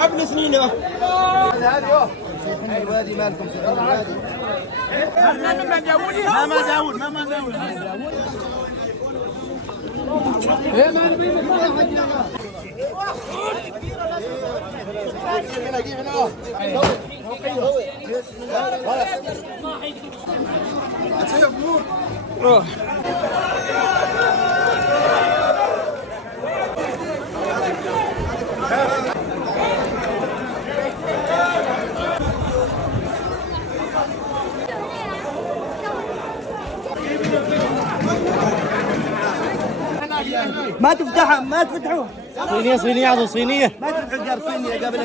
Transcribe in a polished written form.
حبل سنين هذه الوادي مالكم الوادي ما داود روح ما تفتحها ما تفتحوها صينية عضو صينية ما تفتحوا الجار صينية قبل